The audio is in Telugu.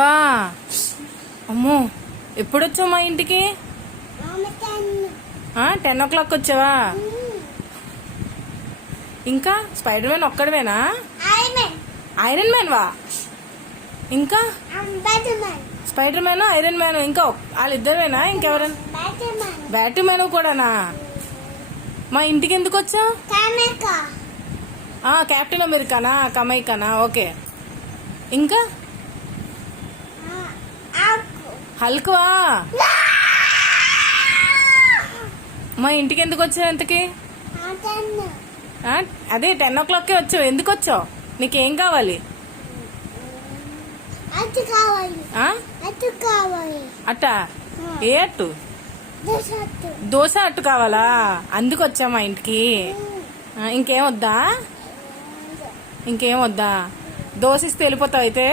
వా అమ్మో, ఎప్పుడొచ్చావు మా ఇంటికి? 10 o'clock వచ్చావా? ఇంకా స్పైడర్ మ్యాన్ ఒక్కడవేనా? ఐరన్ మ్యాన్ వా? ఇంకా స్పైడర్ మ్యాన్, ఐరన్ మ్యాన్, ఇంకా వాళ్ళిద్దరేనా? ఇంకెవరైనా? బ్యాట్ మ్యాన్ కూడానా? మా ఇంటికి ఎందుకు వచ్చావు? కెప్టెన్ అమెరికానా? కమైకానా? ఓకే. ఇంకా హల్క్ వా? మా ఇంటికి ఎందుకు వచ్చావు ఎంతకి? అదే 10 o'clock వచ్చావు. ఎందుకు వచ్చావు? నీకేం కావాలి? అట్టా? ఏ అట్టు? దోశ అట్టు కావాలా? అందుకు వచ్చా మా ఇంటికి. ఇంకేం వద్దా? ఇంకేం వద్దా? దోశ ఇస్తే వెళ్ళిపోతావు అయితే?